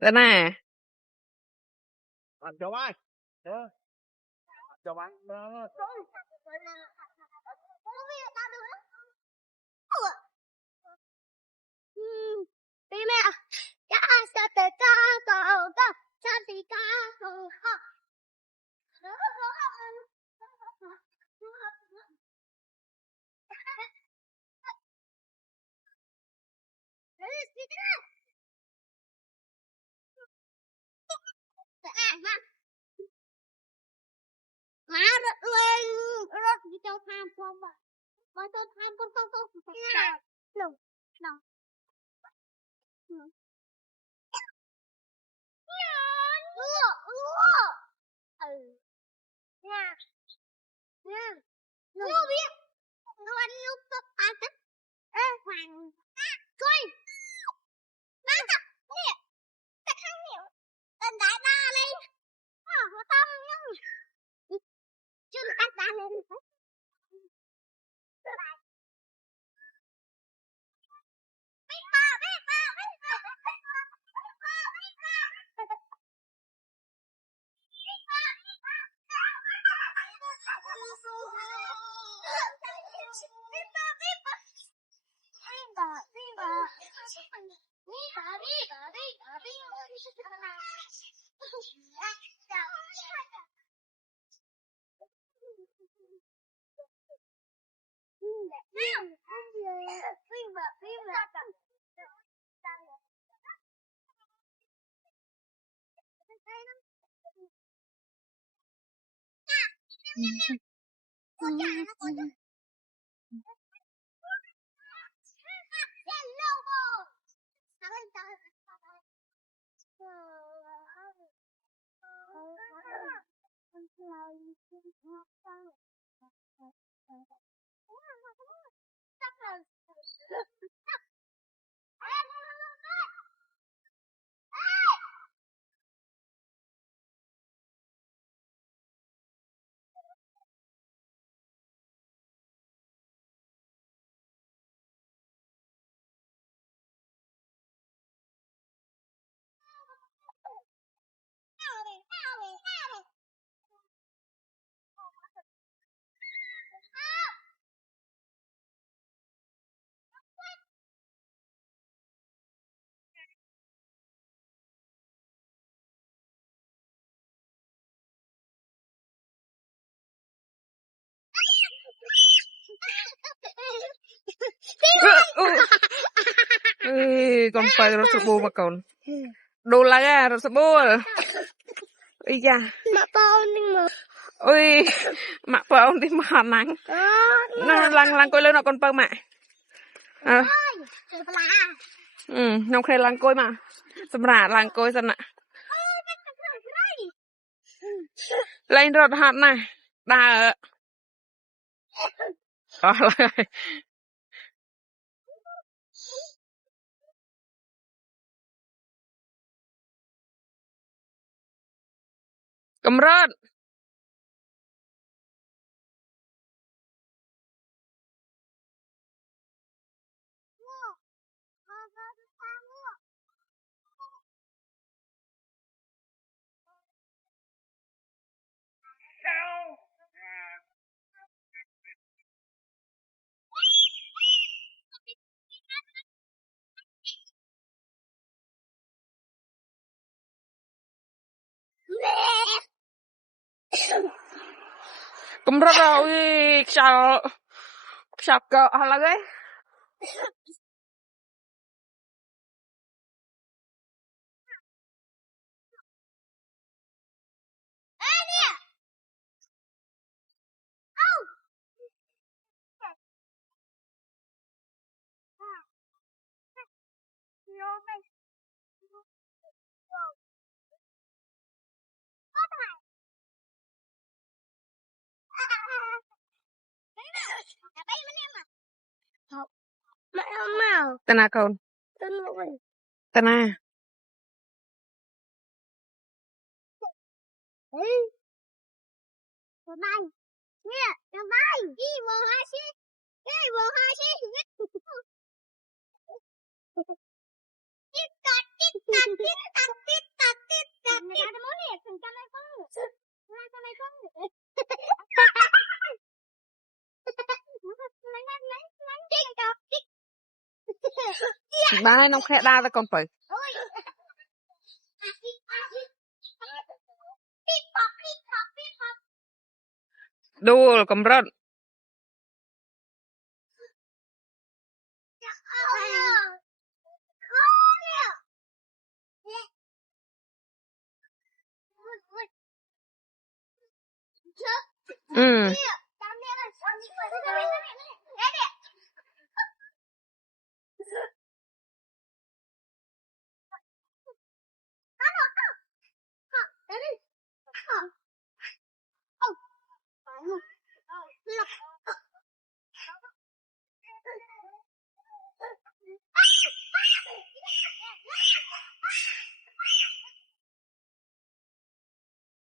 Thế này. Ăn cho anh. Cho anh. Đi mẹ. Cá sa tê cá cầu cá. Sa tê cá cầu ha. Má rất lên rất đi cho tham không mà. Nói tôi tham con không. Lùng. Lùng. Lúa. Nha. Nha. Lúa biết. Lúa ăn lúc tốt ăn thích. Ê hoàng. Coi. Má tập. Nè. Tập không hiểu. Tên đại ba lên. Họ tâm nhá. Chứ tắt ra lên. Con pơ nó sẽ bù mà con. Đồ lá gà nó sẽ bù. Ui da. Mà bao nhưng mà. Ui. Mạ phở đi mà nắng. Nó lăng coi lên nó con pơ mạ. Nông khê lăng coi mà. Sầm rả lăng coi sân ạ. Lên rột hạt này. Đà. Đó là. Cầm rớt. Cầm rớt rồi. Chào. Chào cậu. Hả là ghế. Tana con. Tana. Bye. Nè, bye. Đi vào hai xí. Đi vào hai xí. Chít cọt chít. Ba nó khẽ đa ra con phải đu cầm rớt